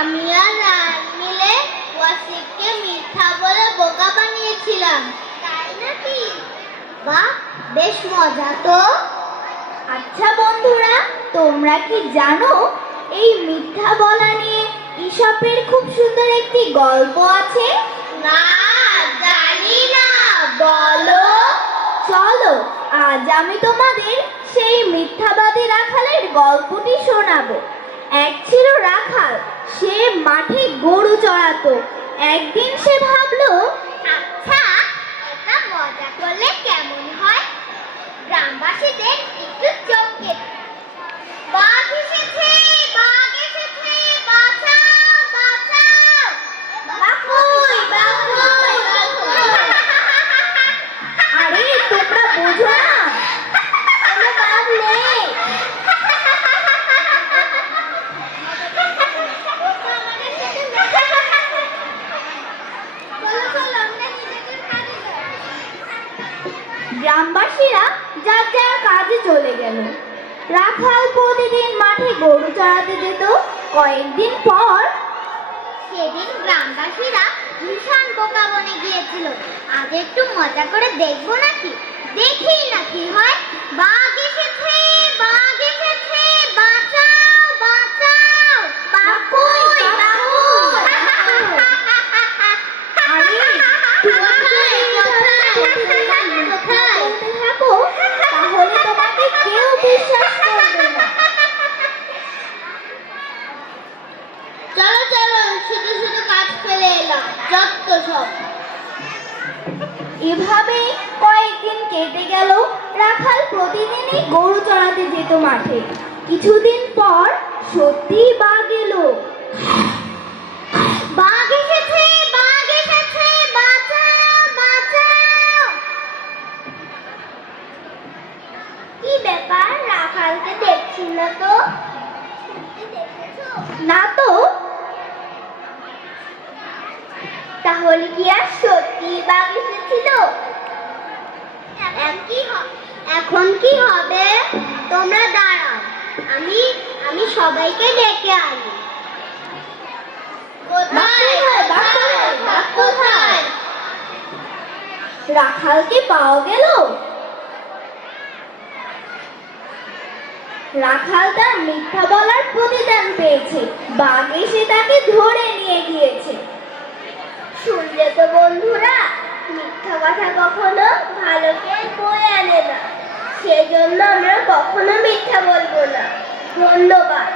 আমি আর রাত মিলে ওয়াসিফকে মিথ্যা বলে বোকা বানিয়েছিলাম, তাই নাকি? বাহ, বেশ মজা তো। আচ্ছা বন্ধুরা, তোমরা কি জানো এই মিথ্যা বলা নিয়ে ঈশপের খুব সুন্দর একটি গল্প আছে? না, জানি না, বলো। চলো আজ আমি তোমাদের সেই মিথ্যাবাদী রাখালের গল্পটি শোনাবো। এক ছিল রাখাল, সে মাঠে গরু চড়াতো। একদিন সে ভাবলো, আচ্ছা, এটা মজা করলে কেমন হয়? গ্রামবাসীদের একটু চমকে দিই। বাঘ এসেছে, বাঘ এসেছে, বাঁচাও, বাঁচাও। বাঘ কই, বাঘ কই, বাঘ কই। আরে তোমরা বোঝো না, কোনো বাঘ নেই। চলো চলো, আমরা নিজেদের কাজে যাই। গ্রামবাসীরা যার যার কাজে চলে গেল। রাখাল প্রতিদিন মাঠে গরু চড়াতে যেত। কয়েকদিন পর সেদিন গ্রামবাসীরা ভীষণ বোকা বনে গিয়েছিল। আজ একটু মজা করে দেখবো নাকি? দেখি না কি হয়। বাঘ এসেছে, বাঘ এসেছে, বাঁচাও, বাঁচাও। বাঘ কই, বাঘ কই। আরে তুমি কোথায়, যদি এই কথা বলতে থাকো, তাহলে তোমাকে কেউ বিশ্বাস করবে না। চলো চলো, শুধু শুধু কাজ ফেলে এলাম, যত সব। এভাবে কয়েকদিন কেটে গেল। রাখাল প্রতিদিনই গরু চড়াতে যেত মাঠে। কিছুদিন পর সত্যিই বাঘ এলো। বাঘ এসেছে, বাঘ এসেছে, বাঁচাও, বাঁচাও। কি ব্যাপার, রাখালকে দেখছি না তো? দেখেছো? না তো। তাহলে কি আর সত্যি বাঘ এসেছিল? এখন কি হবে? তোমরা দাঁড়াও, আমি সবাইকে ডেকে আনি। কোথায়, কোথায়, বাঘ কোথায়? রাখালকে পাওয়া গেল। রাখাল তার মিথ্যা বলার প্রতিদান পেয়েছে। বাঘ এসে তাকে ধরে নিয়ে গিয়েছে। শুনলে তো বন্ধুরা, মিথ্যা কথা কখনো ভালোকে বয়ে আনে না। সেজন্য আমরা কখনো মিথ্যা বলবো না। ধন্যবাদ।